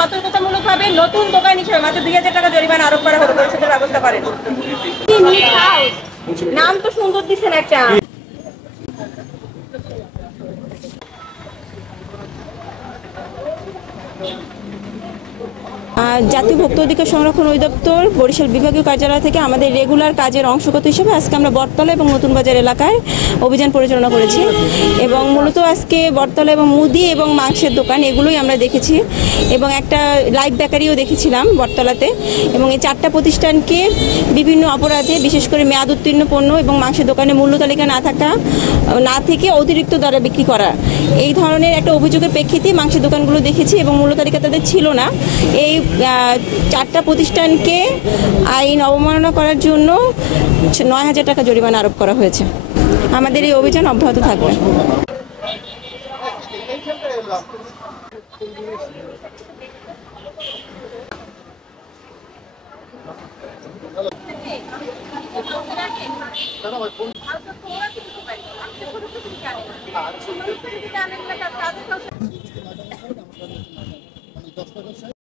সতর্কতামূলকভাবে নতুন দোকান হিসেবে মাত্র 2000 টাকা জরিমানা আরোপ করা হলো, পরিশোধের ব্যবস্থা করেন। নাম তো সুন্দর দিচ্ছেন একটা। জাতীয় ভোক্তা অধিকার সংরক্ষণ অধিদপ্তর বরিশাল বিভাগীয় কার্যালয় থেকে আমাদের রেগুলার কাজের অংশগত হিসেবে আজকে আমরা বটতলা এবং নতুন বাজার এলাকায় অভিযান পরিচালনা করেছি এবং মূলত আজকে বটতলা এবং মুদি এবং মাংসের দোকান এগুলোই আমরা দেখেছি এবং একটা লাইভ বেকারিও দেখেছিলাম বটতলাতে। এবং এই 4টা প্রতিষ্ঠানকে বিভিন্ন অপরাধে, বিশেষ করে মেয়াদ উত্তীর্ণ পণ্য এবং মাংসের দোকানে মূল্য তালিকা না থেকে অতিরিক্ত দরে বিক্রি করা, এই ধরনের একটা অভিযোগের প্রেক্ষিতে মাংসের দোকানগুলো দেখেছি এবং মূল্য তালিকা তাদের ছিল না। এই 4টা প্রতিষ্ঠানকে আইন অবমাননা করার জন্য 9000 টাকা জরিমানা আরোপ করা হয়েছে। আমাদের এই অভিযান অব্যাহত থাকবে।